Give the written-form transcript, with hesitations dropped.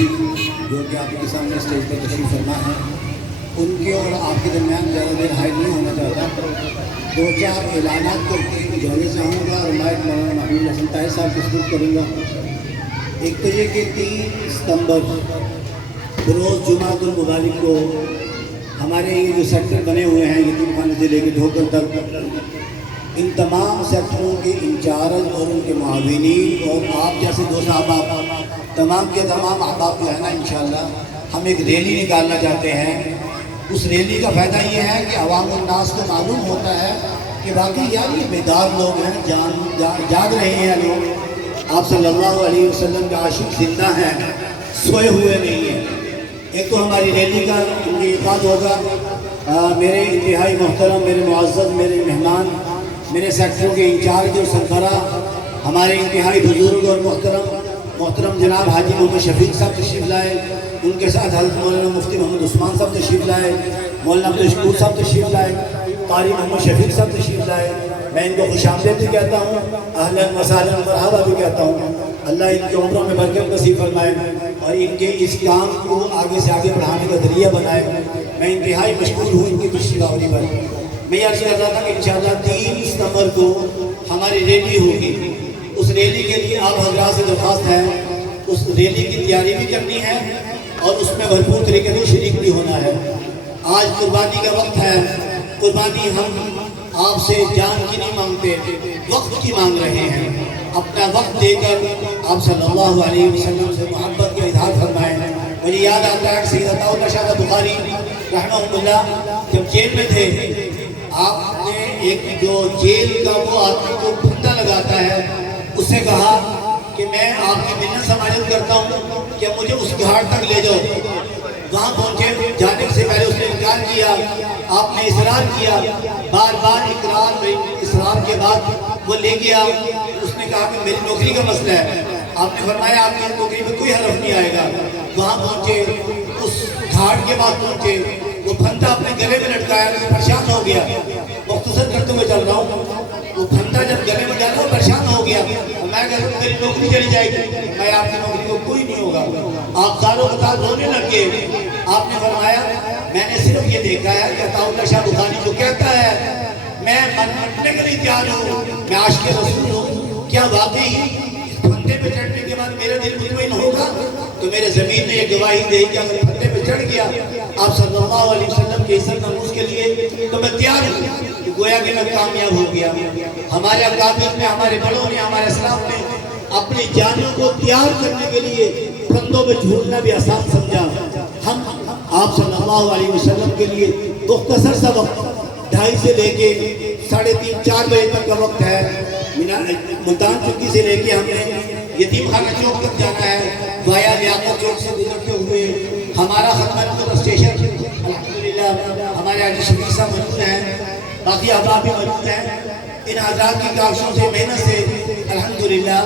جو کہ آپ کے سامنے اسٹیج پر تشریف فرما ہے، ان کے اور آپ کے درمیان زیادہ دیر حائل نہیں ہونا چاہتا، 2-4 اعلانات کر کے اجازت چاہوں گا اور مائک مولانا محبوب الحسن طاہر صاحب کی خدمت کروں گا۔ ایک تو یہ کہ 3 ستمبر بروز جمعۃ المبارک کو ہمارے یہ جو سیکٹر بنے ہوئے ہیں یتیم خانے سے لے کے ڈھوکر تک، ان تمام سیکٹروں کے انچارج اور ان کے معاونین اور آپ جیسے دو صاحب تمام کے تمام احباب جو ہے نا، انشاءاللہ ہم ایک ریلی نکالنا چاہتے ہیں۔ اس ریلی کا فائدہ یہ ہے کہ عوام الناس کو معلوم ہوتا ہے کہ واقعی یار یہ بیدار لوگ ہیں، جاگ رہے ہیں لوگ، آپ صلی اللہ علیہ وسلم کے عاشق زندہ ہیں، سوئے ہوئے نہیں ہیں۔ ایک تو ہماری ریلی کا انعقاد ہوگا، میرے انتہائی محترم، میرے معزز، میرے مہمان، میرے سیکٹروں کے انچارج اور سربراہ، ہمارے انتہائی بزرگ اور محترم جناب حاجی محمد شفیق صاحب تشریف لائے، ان کے ساتھ حضرت مولانا مفتی محمد عثمان صاحب تشریف لائے، مولانا عبدالشکور صاحب تشریف لائے، قاری محمد شفیق صاحب تشریف لائے۔ میں ان کو خوش آمدید بھی کہتا ہوں، اہلاً وسہلاً مرحبا بھی کہتا ہوں۔ اللہ ان کی عمروں میں برکت نصیب فرمائے اور ان کے اس کام کو آگے سے آگے بڑھانے کا ذریعہ بنائے۔ میں انتہائی مشکور ہوں ان کی تشریف آوری پر۔ میں عرض کر رہا تھا کہ انشاءاللہ 3 ستمبر کو ہماری ریلی ہوگی۔ اس ریلی کے لیے آپ حضرات سے درخواست ہے، اس ریلی کی تیاری بھی کرنی ہے اور اس میں بھرپور طریقے سے شریک بھی ہونا ہے۔ آج قربانی کا وقت ہے، قربانی ہم آپ سے جان کی نہیں مانگتے، وقت کی مانگ رہے ہیں۔ اپنا وقت دے کر آپ صلی اللہ علیہ وسلم سے محبت کا اظہار فرمائیں۔ مجھے یاد آتا ہے کہ سید عطا اللہ شاہ بخاری رحمہ اللہ جب جیل میں تھے، آپ نے ایک جو جیل کا وہ آدمی کو پھندا لگاتا ہے، اس سے کہا کہ میں آپ کی منت سماجت کرتا ہوں کہ مجھے اس گھاٹ تک لے جاؤ۔ وہاں پہنچے، جانے سے پہلے اس نے انکار کیا، آپ نے اصرار کیا، بار بار اصرار کے بعد وہ لے گیا۔ اس نے کہا کہ میری نوکری کا مسئلہ ہے۔ آپ نے فرمایا آپ کی نوکری میں کوئی حرف نہیں آئے گا۔ وہاں پہنچے، اس گھاٹ کے بعد پہنچے، وہ پھندا اپنے گلے میں لٹکایا، پریشان ہو گیا۔ مختصر کرتے ہوئے چل رہا ہوں، وہ پھندا جب گلے میں ڈالا وہ پریشان ہو گیا۔ میں کہتا ہوں میری نوکری چلی جائے گی، میں آپ کی نوکری کو کوئی نہیں ہوگا۔ آپ سالوں کے ساتھ رونے لگ گئے۔ آپ نے فرمایا میں نے صرف یہ دیکھا ہے کہ عطا اللہ شاہ بخاری جو کہتا ہے میں مرنے کے لیے تیار ہوں، میں عاشق رسول ہوں، کیا واقعی اس پھندے پہ چڑھنے کے بعد میرا دل مطمئن ہوگا؟ تو میرے زمین نے یہ گواہی دی کہ اگر پھندے پہ چڑھ گیا آپ صلی اللہ علیہ وسلم کے عزت ناموس کے لیے تو میں تیار ہوں، کہ گویا کہ میں کامیاب ہو گیا۔ ہمارے اکابر نے، ہمارے بڑوں نے، ہمارے اسلاف نے اپنی جانوں کو تیار کرنے کے لیے پھندوں پہ جھولنا بھی آسان سمجھا۔ ہم آپ صلی اللہ علیہ وسلم کے لیے مختصر سا وقت 2:30 سے لے کے 3:30-4 بجے تک کا وقت ہے۔ ملتان چوکی سے لے کے ہم نے یتیم خانہ چوک تک جانا ہے، وایا لیاقت چوک سے گزرتے ہوئے ہمارا ختم اسٹیشن الحمدللہ ہمارے حاجی شفیق صاحب موجود ہیں، باقی احباب بھی موجود ہیں۔ ان حضرات کی کاوشوں سے، محنت سے الحمدللہ